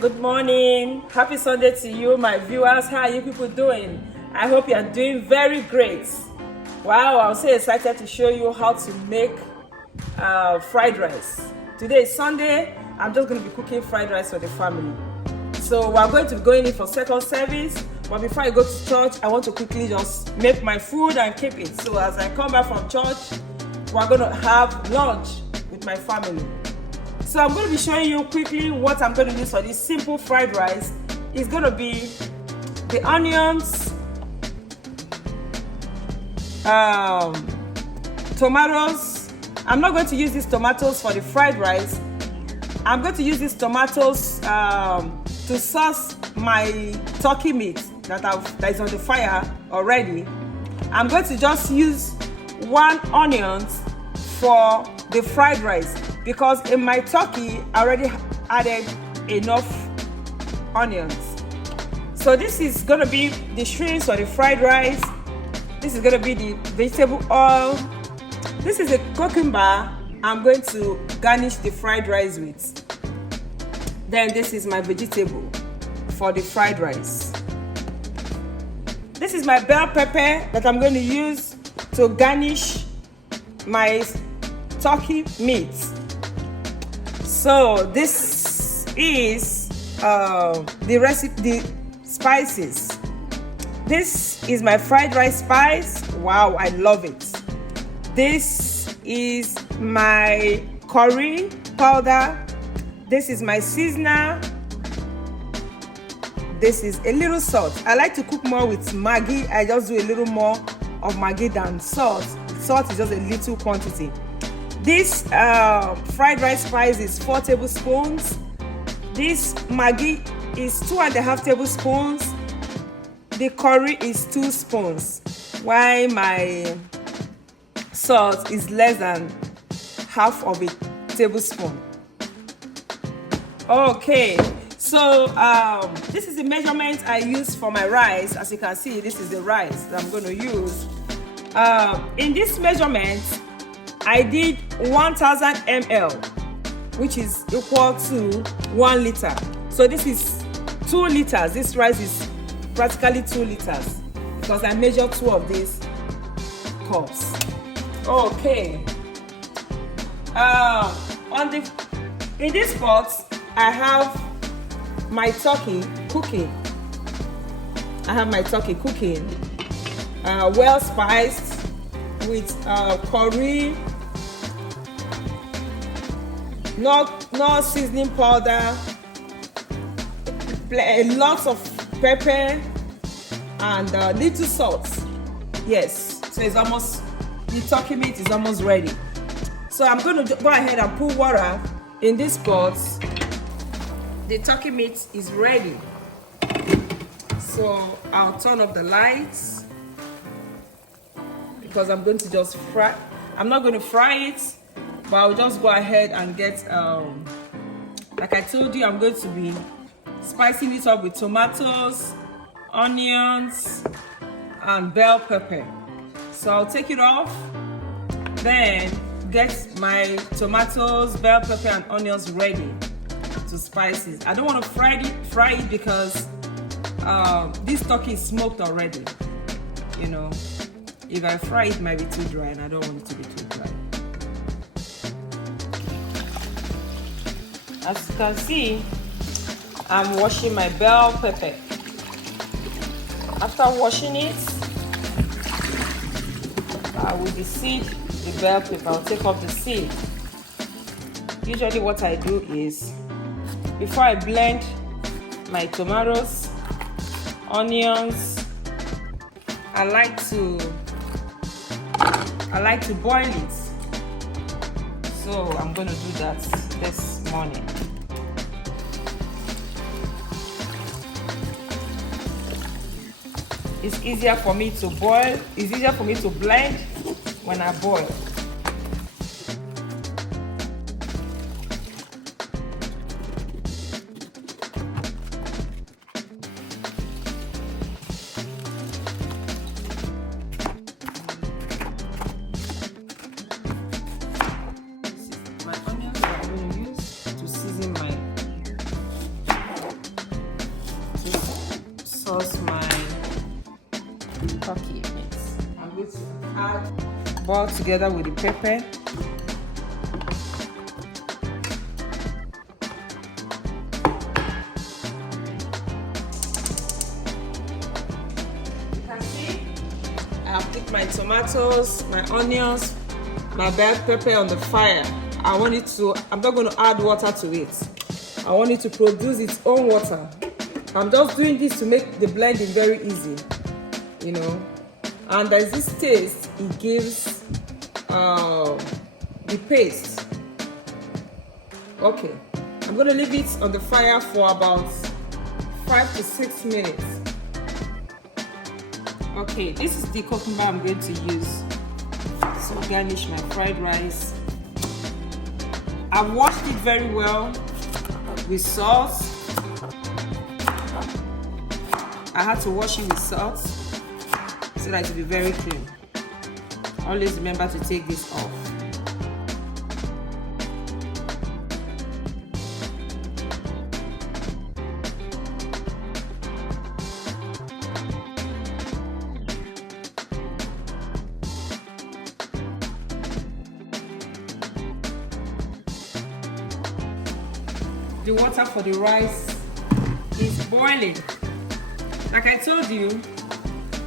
Good morning. Happy Sunday to you, my viewers. How are you people doing? I hope you are doing very great. Wow, I'm so excited to show you how to make fried rice. Today is Sunday. I'm just going to be cooking fried rice for the family. So we're going to be going in for second service. But before I go to church, I want to quickly just make my food and keep it. So as I come back from church, we're going to have lunch with my family. So I'm going to be showing you quickly what I'm going to use for this simple fried rice. It's going to be the onions, tomatoes. I'm not going to use these tomatoes for the fried rice. I'm going to use these tomatoes to sauce my turkey meat that is on the fire already. I'm going to just use 1 onion for the fried rice because in my turkey I already added enough onions. So this is going to be the shrimps or the fried rice. This is going to be the vegetable oil. This is a cucumber I'm going to garnish the fried rice with. Then this is my vegetable for the fried rice. This is my bell pepper that I'm going to use to garnish my turkey meat. So this is the recipe, the spices. This is my fried rice spice. Wow, I love it. This is my curry powder. This is my seasoner. This is a little salt. I like to cook more with Maggi. I just do a little more of Maggi than salt. Salt is just a little quantity. This fried rice spice is 4 tablespoons. This Maggi is 2.5 tablespoons. The curry is 2 spoons. While my salt is less than half of a tablespoon. Okay, so this is the measurement I use for my rice. As you can see, this is the rice that I'm going to use. In this measurement, I did 1000 ml, which is equal to 1 liter. So this is 2 liters. This rice is practically 2 liters because I measured 2 of these cups. Okay. In this pot, I have my turkey cooking. Well spiced with curry, no seasoning powder, lots of pepper, and little salt. Yes, so it's almost, the turkey meat is almost ready. So I'm going to go ahead and put water in this pot. The turkey meat is ready. So I'll turn off the lights because I'm going to just fry. I'm not going to fry it, but I'll just go ahead and get, like I told you, I'm going to be spicing it up with tomatoes, onions, and bell pepper. So I'll take it off, then get my tomatoes, bell pepper, and onions ready to spice it. I don't want to fry it because this turkey is smoked already. You know, if I fry it, might be too dry, and I don't want it to be too dry. As you can see, I'm washing my bell pepper. After washing it, with the seed, the bell pepper, I'll take off the seed. Usually what I do is, before I blend my tomatoes, onions, I like to boil it. So I'm going to do that this morning. It's easier for me to boil. It's easier for me to blend when I boil. My onions I'm going to use to season my boil together with the pepper. You can see I have put my tomatoes, my onions, my bell pepper on the fire. I'm not going to add water to it. I want it to produce its own water. I'm just doing this to make the blending very easy, you know. And there's this taste it gives the paste. Okay, I'm going to leave it on the fire for about 5 to 6 minutes. Okay, this is the cucumber I'm going to use to garnish my fried rice. I washed it very well with salt. I had to wash it with salt so that it will be very clean. Always remember to take this off. The water for the rice is boiling. Like I told you,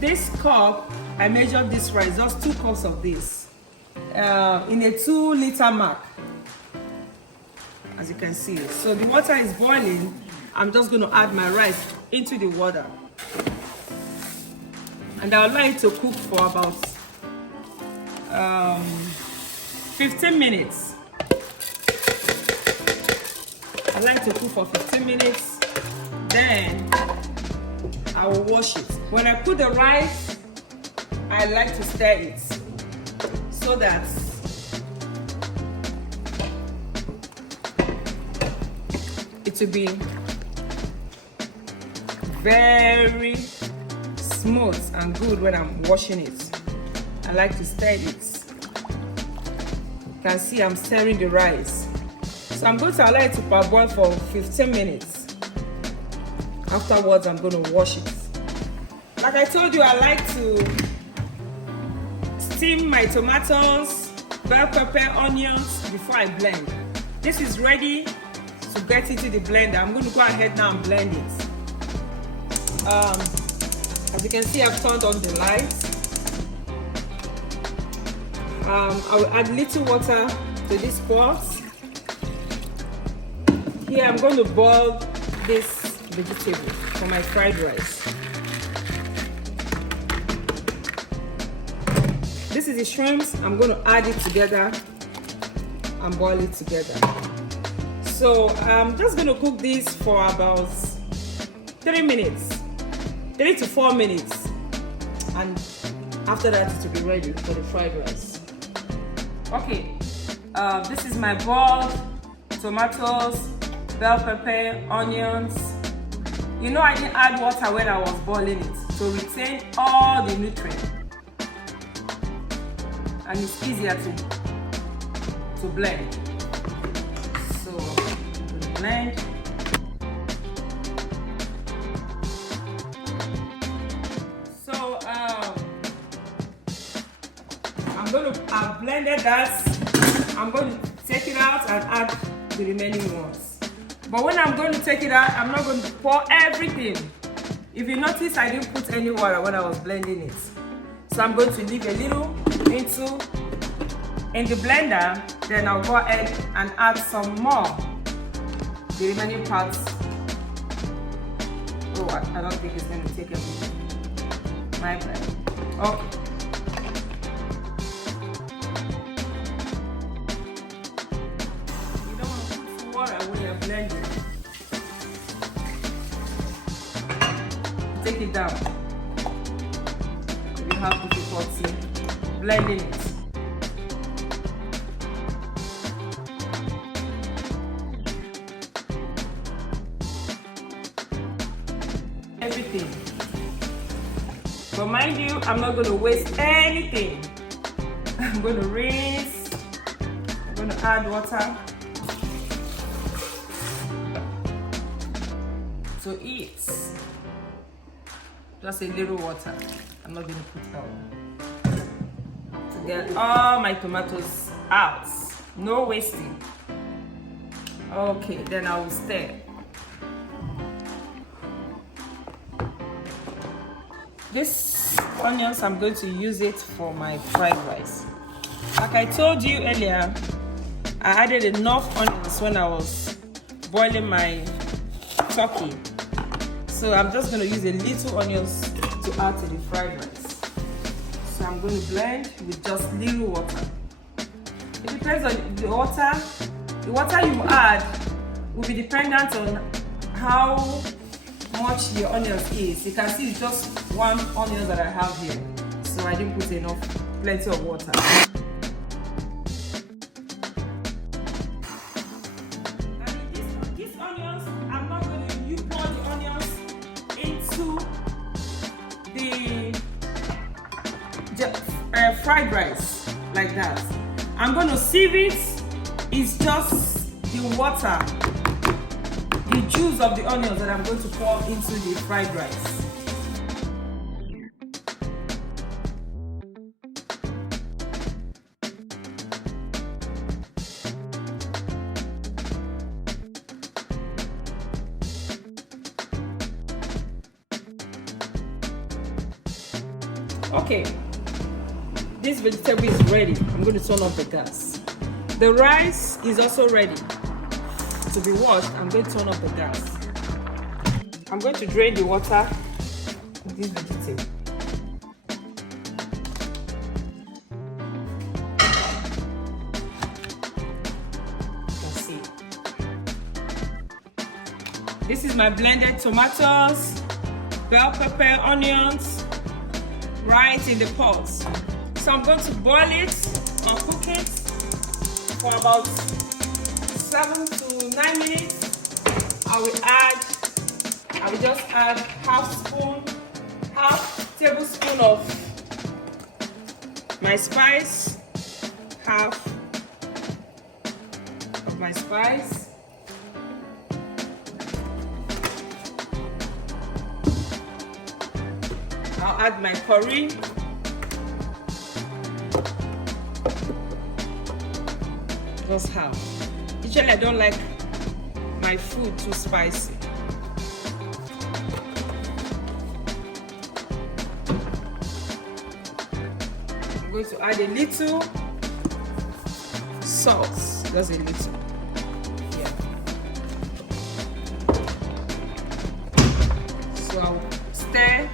this cup, I measured this rice, just 2 cups of this, in a 2-liter mark, as you can see. So the water is boiling. I'm just going to add my rice into the water. And I'll allow it to cook for about 15 minutes. I like to cook for 15 minutes, then I will wash it. When I put the rice, I like to stir it so that it will be very smooth and good when I'm washing it. I like to stir it. You can see I'm stirring the rice. So I'm going to allow it to parboil for 15 minutes. Afterwards, I'm going to wash it. Like I told you, I like to steam my tomatoes, bell pepper, onions before I blend. This is ready to get into the blender. I'm going to go ahead now and blend it. As you can see, I've turned on the lights. I will add little water to this pot. Here I'm going to boil this vegetable for my fried rice. This is the shrimps. I'm going to add it together and boil it together. So I'm just going to cook this for about 3 minutes, 3 to 4 minutes, and after that it will be ready for the fried rice. Okay, this is my boiled tomatoes, bell pepper, onions. You know, I didn't add water when I was boiling it to retain all the nutrients, and it's easier to blend. So we'll blend. So I've blended that. I'm going to take it out and add the remaining ones. But when I'm going to take it out, I'm not going to pour everything. If you notice, I didn't put any water when I was blending it. So I'm going to leave a little in the blender, then I'll go ahead and add some more, the remaining parts. Oh, I don't think it's going to take everything. My bad. Okay. You don't want to put water when you're blending. Take it down. You have difficulty blending it. Everything. But mind you, I'm not going to waste anything. I'm going to rinse. I'm going to add water to it. Just a little water. I'm not going to put all to get all my tomatoes out. No wasting. Okay, then I will stir. This onions, I'm going to use it for my fried rice. Like I told you earlier, I added enough onions when I was boiling my turkey. So I'm just going to use a little onions to add to the fried rice. So I'm going to blend with just little water. It depends on the water. The water you add will be dependent on how much your onions is. You can see it's just one onion that I have here. So I didn't put plenty of water. These onions, I'm not going to pour the onions into the fried rice like that. I'm going to sieve it. It's just the water, the juice of the onions that I'm going to pour into the fried rice. Okay, this vegetable is ready. I'm going to turn off the gas. The rice is also ready to be washed. I'm going to turn off the gas. I'm going to drain the water of this vegetable. You can see. This is my blended tomatoes, bell pepper, onions, right in the pot. So I'm going to boil it or cook it for about 7 to 9 minutes. I will just add half tablespoon of my spice, half of my spice. I'll add my curry. Just half. Usually I don't like my food too spicy. I'm going to add a little salt, just a little. Yeah. So I'll stir.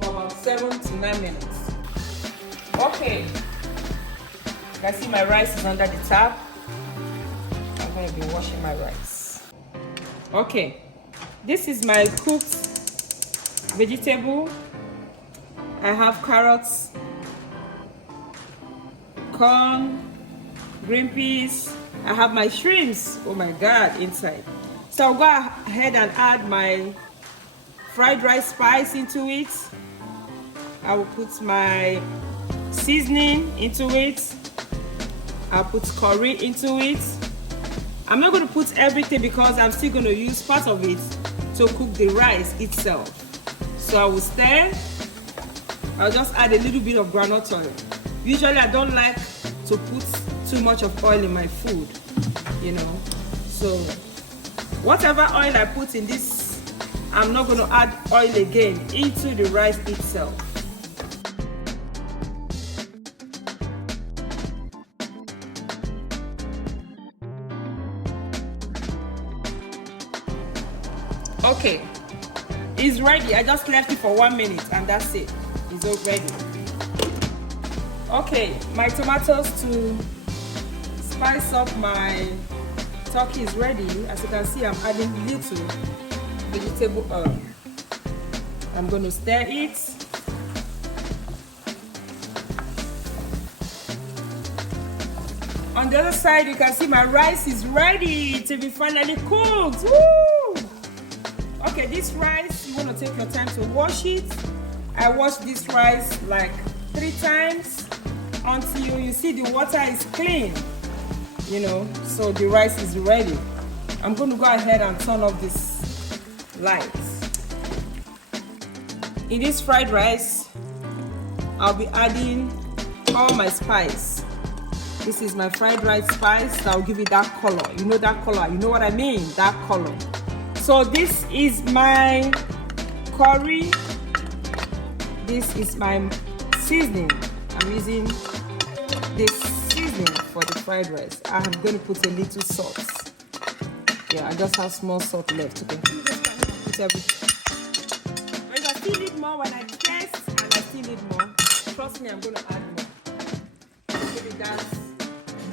For about 7 to 9 minutes. Okay, you can see my rice is under the tap. I'm going to be washing my rice. Okay, this is my cooked vegetable. I have carrots, corn, green peas. I have my shrimps, oh my god, inside. So I'll go ahead and add my fried rice spice into it. I will put my seasoning into it. I'll put curry into it. I'm not going to put everything because I'm still going to use part of it to cook the rice itself. So I will stir. I'll just add a little bit of groundnut oil. Usually I don't like to put too much of oil in my food, you know. So whatever oil I put in this, I'm not going to add oil again into the rice itself. Okay, it's ready. I just left it for 1 minute and that's it. It's all ready. Okay, my tomatoes to spice up my turkey is ready. As you can see, I'm adding little vegetable oil. I'm going to stir it. On the other side, you can see my rice is ready to be finally cooked. Woo! Okay, this rice, you want to take your time to wash it. I wash this rice like 3 times until you see the water is clean. you know, so the rice is ready. I'm going to go ahead and turn off this light. In this fried rice, I'll be adding all my spice. This is my fried rice spice that will give it that color. You know that color, you know what I mean? That color. So this is my curry. This is my seasoning. I'm using this seasoning for the fried rice. I'm going to put a little salt. Yeah, I just have small salt left. Okay. Put everything. But if I still need more, when I taste and I still need more, trust me, I'm going to add more. Give it that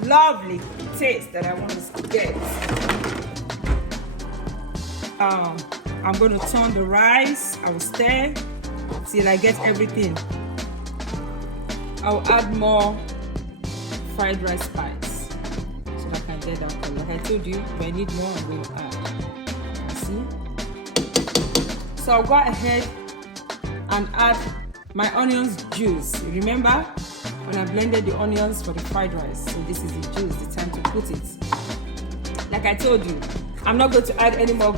lovely taste that I want to get. I'm going to turn the rice. I will stir till I get everything. I'll add more fried rice spice so that I can get that color. Like I told you, if I need more, I'm going to add. See? So I'll go ahead and add my onions juice. You remember when I blended the onions for the fried rice? So this is the juice, the time to put it. Like I told you, I'm not going to add any more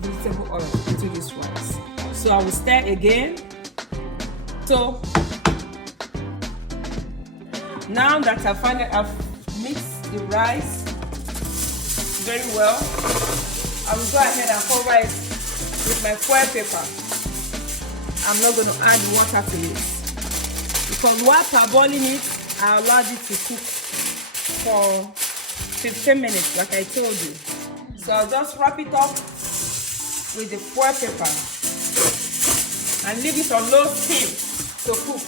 vegetable oil into this rice. So I will stir again. So now that I've mixed the rice very well, I will go ahead and cover it with my foil paper. I'm not going to add water to it because while boiling it, I allowed it to cook for 15 minutes, like I told you. So I'll just wrap it up with the foil paper and leave it on low steam to cook.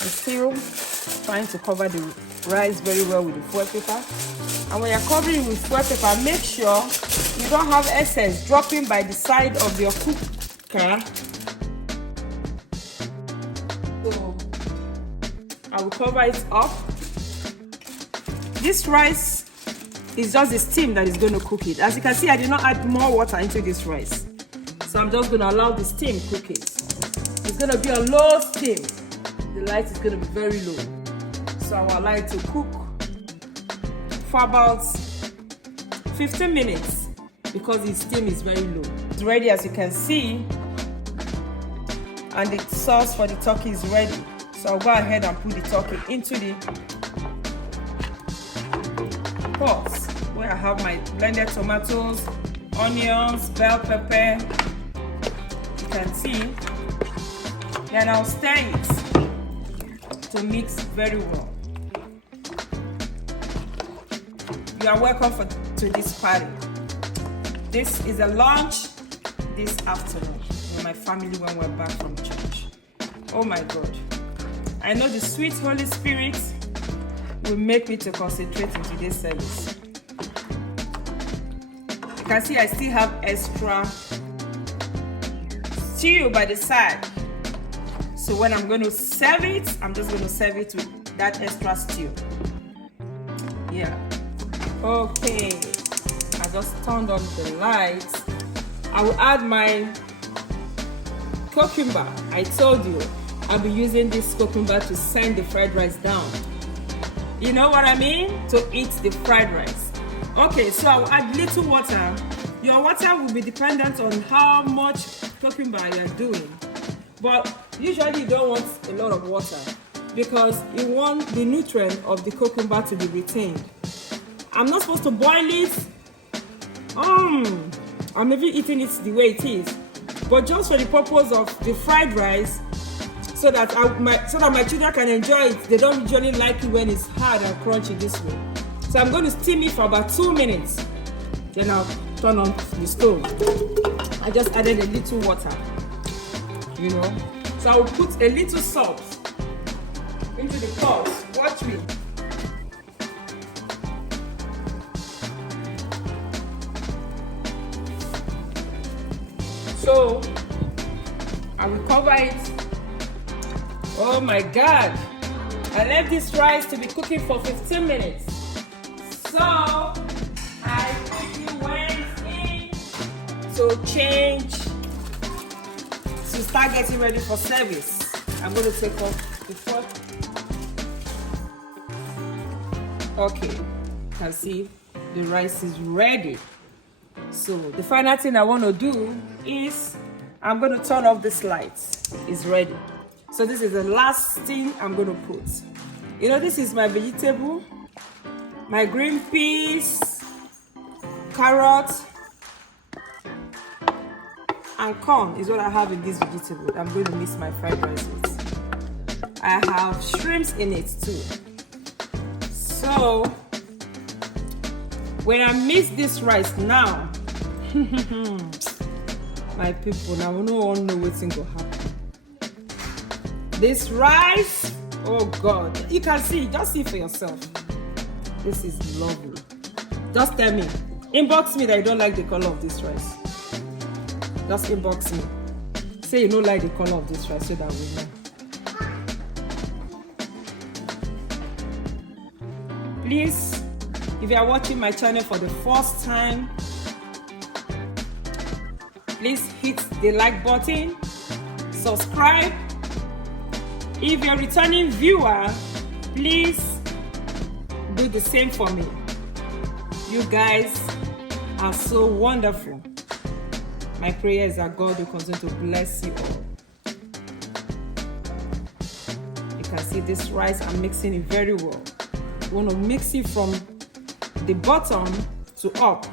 I'm still trying to cover the rice very well with the foil paper. And when you're covering with foil paper, make sure you don't have excess dropping by the side of your cooker. So I will cover it up. This rice is just the steam that is going to cook it. As you can see, I did not add more water into this rice. So I'm just going to allow the steam cook it. It's going to be a low steam. The light is going to be very low. So I will allow it to cook for about 15 minutes because the steam is very low. It's ready, as you can see, and the sauce for the turkey is ready. So I'll go ahead and put the turkey into the pot where I have my blended tomatoes, onions, bell pepper. You can see. Then I'll stir it to mix very well. You are welcome to this party. This is a lunch this afternoon with my family when we're back from church. Oh my God. I know the sweet Holy Spirit will make me to concentrate in today's service. You can see I still have extra stew by the side. So when I'm going to serve it, I'm just going to serve it with that extra stew. Yeah. Okay. I just turned on the lights. I will add my cucumber. I told you I'll be using this cucumber to send the fried rice down. You know what I mean? To eat the fried rice. Okay, so I'll add little water. Your water will be dependent on how much cucumber you are doing. But usually you don't want a lot of water because you want the nutrient of the cucumber to be retained. I'm not supposed to boil it. I'm maybe eating it the way it is. But just for the purpose of the fried rice, so that my children can enjoy it. They don't usually like it when it's hard and crunchy this way. So I'm going to steam it for about 2 minutes. Then I'll turn on the stove. I just added a little water, you know. So I will put a little salt into the pot. Watch me. So I will cover it. Oh my God. I left this rice to be cooking for 15 minutes. So I quickly went in to change to start getting ready for service. I'm going to take off the fork. Okay, you can see the rice is ready. So the final thing I want to do is I'm going to turn off this light. It's ready. So this is the last thing I'm going to put. You know, this is my vegetable, my green peas, carrot, and corn is what I have in this vegetable. I'm going to mix my fried rice with. I have shrimps in it too. So when I mix this rice now, my people, now we don't know what's going to happen. This rice, oh God, you can see, just see for yourself. This is lovely. Just tell me, inbox me that you don't like the color of this rice. Just inbox me. Say you don't like the color of this rice so that we know. Please, if you are watching my channel for the first time, please hit the like button, subscribe. If you're a returning viewer, please do the same for me. You guys are so wonderful. My prayer is that God will continue to bless you all. You can see this rice, I'm mixing it very well. You want to mix it from the bottom to up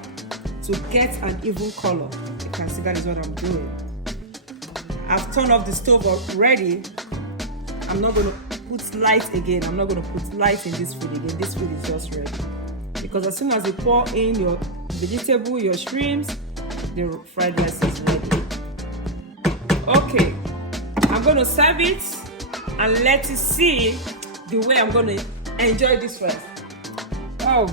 to get an even color. You can see that is what I'm doing. I've turned off the stove already. I'm not going to put light again. I'm not going to put light in this food again. This food is just ready. Because as soon as you pour in your vegetable, your shrimps, the fried rice is ready. Okay, I'm going to serve it and let you see the way I'm going to enjoy this rice. Oh,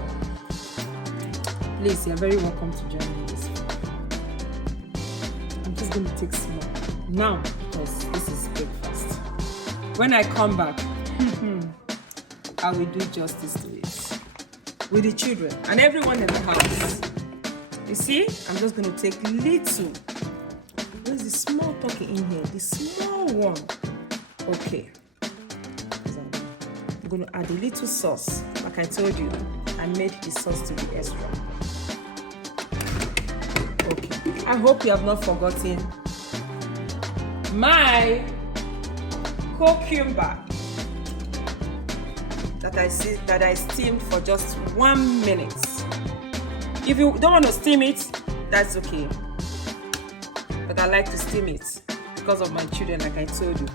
please, you're very welcome to join me in this food. I'm just going to take some now because this is breakfast. When I come back, I will do justice to it with the children and everyone in the house. You see, I'm just going to take little. There's the small turkey in here, the small one. Okay. I'm going to add a little sauce. Like I told you, I made the sauce to be extra. Okay. I hope you have not forgotten my cucumber that I steamed for just 1 minute. If you don't want to steam it, that's okay. But I like to steam it because of my children, like I told you.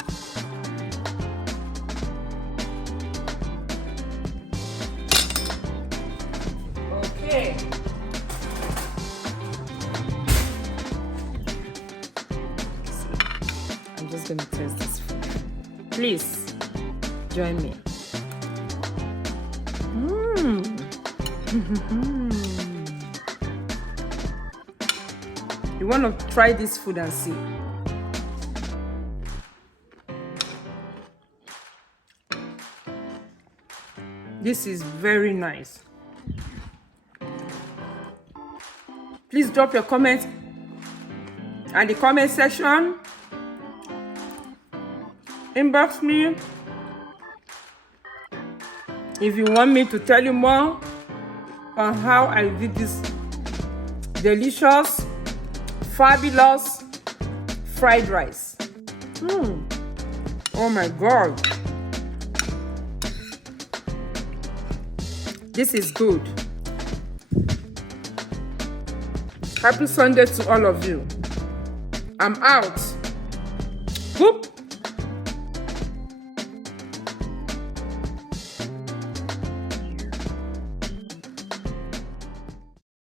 Okay. I'm just going to taste this food. Please join me. You want to try this food and see. This is very nice. Please drop your comments at the comment section. Inbox me if you want me to tell you more on how I did this delicious, fabulous fried rice. Oh my God. This is good. Happy Sunday to all of you. I'm out. Whoop.